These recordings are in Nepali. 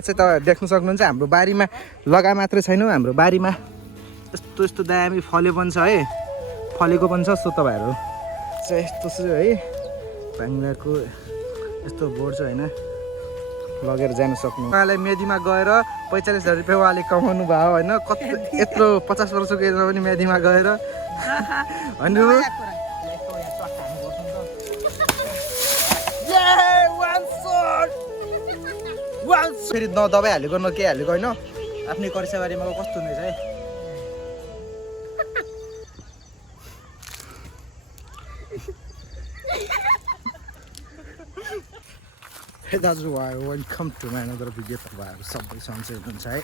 चाहिँ तपाईहरु देख्न सक्नुहुन्छ हाम्रो बारीमा लगा मात्रै छैन हाम्रो बारीमा यस्तो यस्तो दामी फल्यो पनि छ है फलेको पनि छ सो तपाईहरु चाहिँ यस्तो छ है बाङ्लाको यस्तो बोर्ड छ हैन लगेर जान सक्नु उहाँलाई मेदीमा गएर 45,000 रुपैयाँ उहाँले कमाउनु भयो हैन कति यत्रो 50 वर्षको एजमा पनि मेदीमा गएर अनि फेरि न दबाई हालेको न के हालेको होइन आफ्नै करिसाबारीमा कस्तो हुनेछ है हे दाजुभाइ welcome to my another video तपाईँहरू सबै सन्चै हुनुहुन्छ है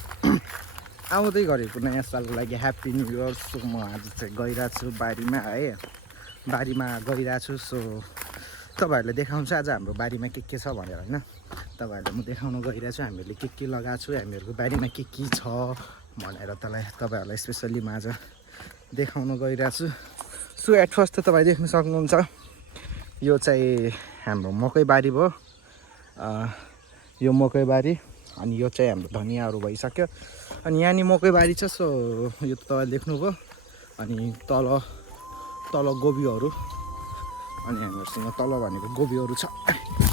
आउँदै गरेको नयाँ सालको लागि ह्याप्पी न्यू इयर सो म आज चाहिँ गइरहेको छु बारीमा है बारीमा गइरहेको छु सो तपाईँहरूले देखाउँछ आज हाम्रो बारीमा के छ भनेर होइन तपाईँहरूलाई म देखाउन गइरहेको छु हामीले के लगाएको छु हामीहरूको बारीमा के छ भनेर तपाईँहरूलाई स्पेसल्ली म आज देखाउन गइरहेको छु सो एट फर्स्ट त तपाईँ देख्न सक्नुहुन्छ यो चाहिँ हाम्रो मकै बारी भयो यो मकै बारी अनि यो चाहिँ हाम्रो धनियाँहरू भइसक्यो अनि यहाँ नि मकै बारी छ सो यो त तपाईँले देख्नुभयो अनि तल गोबीहरू अनि हामीहरूसँग तल भनेको गोबीहरू छ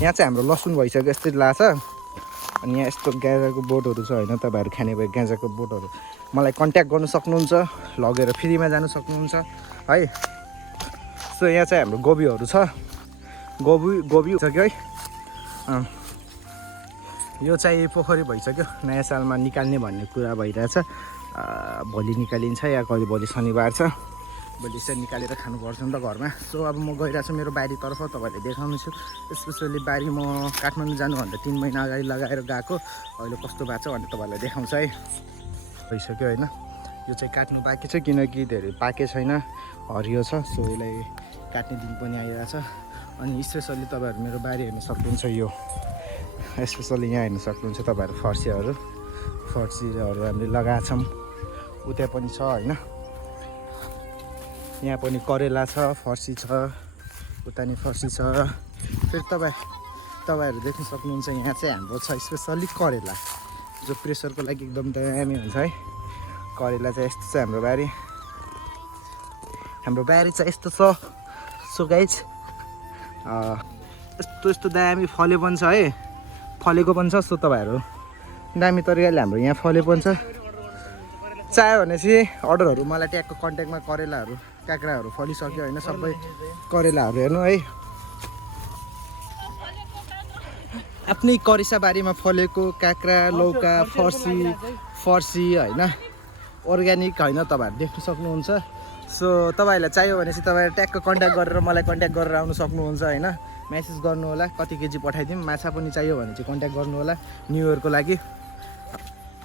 यहाँ चाहिँ हाम्रो लसुन भइसक्यो यस्तै लाग्छ अनि यहाँ यस्तो गाँजाको बोटहरू छ होइन तपाईँहरू खाने भए गाँजाको बोटहरू मलाई कन्ट्याक्ट गर्नु सक्नुहुन्छ लगेर फ्रीमा जानु सक्नुहुन्छ है सो यहाँ चाहिँ हाम्रो गोबीहरू छ गोबी सक्यो है यो चाहिँ पोखरी भइसक्यो नयाँ सालमा निकाल्ने भन्ने कुरा भइरहेछ भोलि निकालिन्छ या कहिले भोलि शनिबार छ भोलि चाहिँ निकालेर खानुपर्छ नि त घरमा सो अब म गइरहेको छु मेरो बारीतर्फ तपाईँहरूले देखाउनु छु स्पेसली बारी म काठमाडौँ जानुभन्दा 3 महिना अगाडि लगाएर गएको अहिले कस्तो भएको छ भने तपाईँहरूलाई देखाउँछ है भइसक्यो होइन यो चाहिँ काट्नु बाँकी छ किनकि धेरै पाके छैन हरियो छ सो यसलाई काट्ने दिन पनि आइरहेछ अनि स्पेसली तपाईँहरू मेरो बारी हेर्न सक्नुहुन्छ यो स्पेसली यहाँ हेर्न सक्नुहुन्छ तपाईँहरू फर्सीहरू हामीले लगाएको छौँ उता पनि छ होइन यहाँ पनि करेला छ फर्सी छ उता नि फर्सी छ फेरि तपाईँहरू देख्न सक्नुहुन्छ यहाँ चाहिँ हाम्रो छ स्पेसली करेला जो प्रेसरको लागि एकदम दामी हुन्छ है करेला चाहिँ यस्तो छ हाम्रो बारी चाहिँ यस्तो छ सो गाइज यस्तो दामी फल्यो पनि छ है फलेको पनि छ सो तपाईँहरू दामी तरिकाले हाम्रो यहाँ फल्यो पनि छ चाह्यो भनेपछि अर्डरहरू मलाई ट्यागको कन्ट्याक्टमा करेलाहरू काँक्राहरू फलिसक्यो होइन सबै करेलाहरू हेर्नु है आफ्नै करिसा बारीमा फलेको काँक्रा लौका फर्सी होइन अर्ग्यानिक होइन तपाईँहरू देख्न सक्नुहुन्छ सो तपाईँहरूलाई चाहियो भनेपछि तपाईँहरू ट्यागको कन्ट्याक्ट गरेर मलाई कन्ट्याक्ट गरेर आउनु सक्नुहुन्छ होइन मेसेज गर्नु होला कति केजी पठाइदिउँ माछा पनि चाहियो भने चाहिँ कन्ट्याक्ट गर्नु होला न्यु इयरको लागि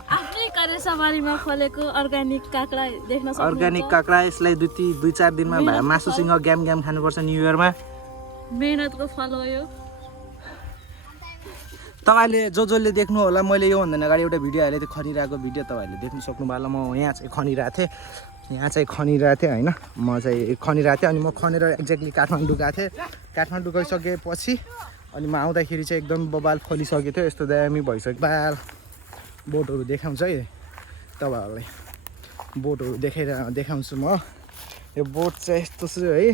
आफ्नै करेसाबारीमा फलेको अर्ग्यानिक काँक्रा देख्न सक्नुहुन्छ अर्ग्यानिक काँक्रा यसलाई 2-4 दिनमा मासुसँग ग्याम खानुपर्छ न्यु इयरमा मेहनतको फल हो यो तपाईँले जसले देख्नु होला मैले योभन्दा अगाडि एउटा भिडियो हालेँ थियो खनिरहेको भिडियो तपाईँहरूले देख्नु सक्नुभयो होला म यहाँ चाहिँ खनिरहेको थिएँ होइन म चाहिँ खनिरहेको थिएँ अनि म खनेर एक्ज्याक्टली काठमाडौँ गएको थिएँ काठमाडौँ गइसकेपछि अनि म आउँदाखेरि चाहिँ एकदम बबाल फलिसकेको थियो यस्तो दामी भइसक्यो बाल बोटहरू देखाउँछ है तपाईँहरूलाई बोटहरू देखाउँछु म यो बोट चाहिँ यस्तो छ है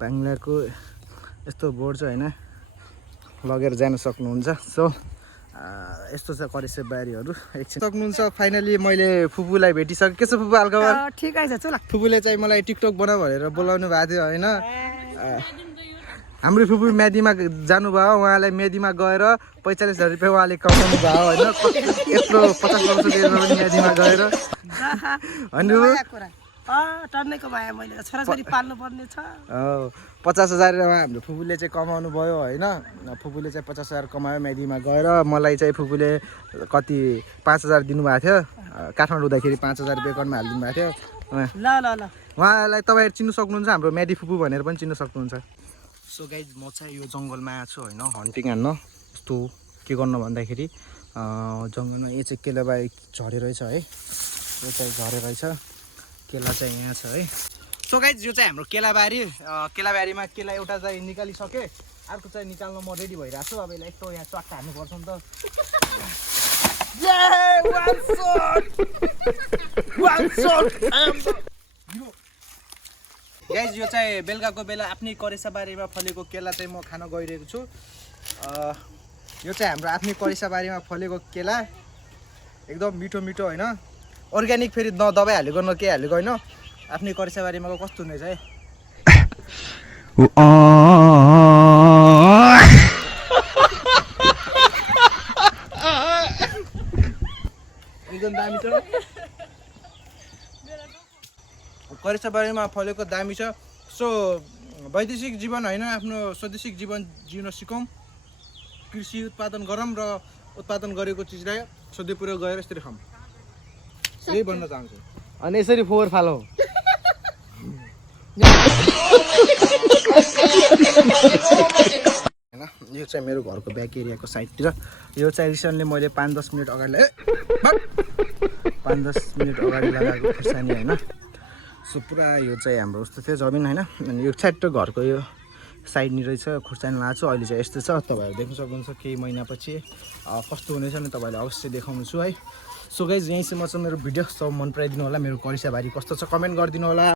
बाङ्लाको यस्तो बोट छ होइन लगेर जान सक्नुहुन्छ सो यस्तो छ करेसे बारीहरू एकछिन सक्नुहुन्छ फाइनली मैले फुपूलाई भेटिसकेँ के छ फुपू हालखबर ठिकै छ चल फुपूले चाहिँ मलाई टिकटक बना भनेर बोलाउनु भएको थियो होइन हाम्रो फुपू मेदीमा जानुभयो उहाँलाई मेदीमा गएर 45,000 रुपैयाँ उहाँले कमाउनु भयो होइन यत्रो 50 वर्षको एजमा पनि मेदीमा गएर अनि टन्नेको माया मैले छोराछोरी पाल्नु पर्ने छ 50,000 हाम्रो फुपूले चाहिँ कमाउनु भयो होइन फुपूले चाहिँ 50,000 कमायो मेदीमा गएर मलाई चाहिँ फुपूले कति 5,000 दिनुभएको थियो काठमाडौँ हुँदाखेरि 5,000 रुपैयाँ एकाउन्टमा हालिदिनु भएको थियो ल उहाँलाई तपाईँहरू चिन्नु सक्नुहुन्छ हाम्रो मेदी फुपू भनेर पनि चिन्नु सक्नुहुन्छ सो गाइज म चाहिँ यो जङ्गलमा आएको छु होइन हन्टिङ हान्न यस्तो के गर्नु भन्दाखेरि जङ्गलमा यो चाहिँ केलाबारी झरे रहेछ है यो चाहिँ झरे रहेछ केला चाहिँ यहाँ छ है सो गाइज यो चाहिँ हाम्रो केलाबारीमा केला एउटा चाहिँ निकालिसकेँ अर्को चाहिँ निकाल्न म रेडी भइरहेको छु अब यसलाई यस्तो यहाँ चट्टा हान्नुपर्छ नि त गाइज यो चाहिँ बेलुकाको बेला आफ्नै करेसाबारीमा फलेको केला चाहिँ म खान गइरहेको छु यो चाहिँ हाम्रो आफ्नै करेसाबारीमा फलेको केला एकदम मिठो मिठो होइन अर्ग्यानिक फेरि न दबाई हालेको न के हालेको होइन आफ्नै करेसाबारीमा कस्तो हुनेछ है एकदम दामी छ करेसाबारीमा फलेको दामी छ सो वैदेशिक जीवन होइन आफ्नो स्वदेशिक जीवन जिउन सिकौँ कृषि उत्पादन गरौँ र उत्पादन गरेको चिजलाई सदुपयोग गरेर यसरी खाऊँ यही भन्न चाहन्छु अनि यसरी फोहोर फालो होइन यो चाहिँ मेरो घरको ब्याक एरियाको साइडतिर यो चाहिँ रिसेन्टली मैले 5-10 मिनट अगाडि 5-10 मिनट अगाडि लगाएको खुर्सानी होइन सो पुरा यो चाहिँ हाम्रो उस्तो थियो जमिन होइन अनि यो छ्याट्टो घरको यो साइडनिर रहेछ खुर्सानी लगाएको छु अहिले चाहिँ यस्तो छ तपाईँहरू देख्न सक्नुहुन्छ केही महिनापछि कस्तो हुनेछ नि तपाईँहरूले अवश्य देखाउनु छु है सो गाइज यहीँसम्म चाहिँ मेरो भिडियो सब मन पराइदिनु होला मेरो करेसाबारी कस्तो छ कमेन्ट गरिदिनु होला